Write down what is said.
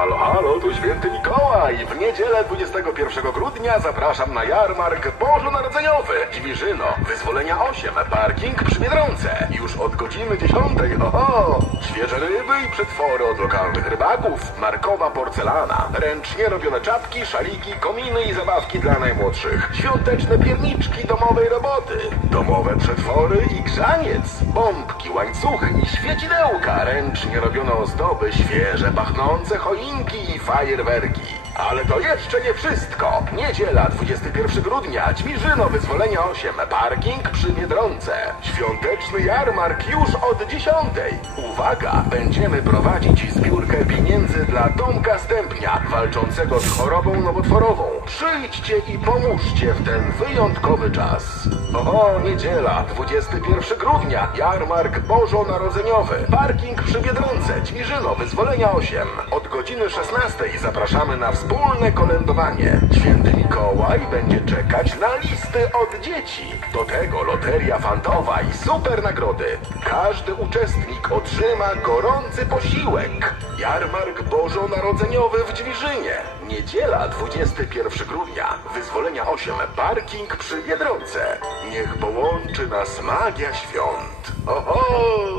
Halo, halo, tu święty Mikołaj. W niedzielę 21 grudnia zapraszam na jarmark bożonarodzeniowy. Dziwiżyno, wyzwolenia 8, parking przy Biedronce. Od godziny 10. Oho! Świeże ryby i przetwory od lokalnych rybaków. Markowa porcelana. Ręcznie robione czapki, szaliki, kominy i zabawki dla najmłodszych. Świąteczne pierniczki domowej roboty. Domowe przetwory i grzaniec. Bombki, łańcuchy i świecidełka. Ręcznie robione ozdoby, świeże, pachnące choinki i fajerwerki. Ale to jeszcze nie wszystko. Niedziela, 21 grudnia, Ćwiżyno, Wyzwolenia 8, parking przy Biedronce. Świąteczny jarmark już od 10. Uwaga, będziemy prowadzić zbiórkę pieniędzy dla Tomka Stępnia, walczącego z chorobą nowotworową. Przyjdźcie i pomóżcie w ten wyjątkowy czas. Oho, niedziela, 21 grudnia, jarmark bożonarodzeniowy, parking przy Biedronce, Ćwiżyno, Wyzwolenia 8. Od godziny 16 zapraszamy na wspólne kolędowanie. Święty Mikołaj będzie czekać na listy od dzieci. Do tego loteria fantowa i super nagrody. Każdy uczestnik otrzyma gorący posiłek. Jarmark bożonarodzeniowy w Dźwiżynie. Niedziela 21 grudnia. Wyzwolenia 8. Parking przy Biedronce. Niech połączy nas magia świąt. Oho!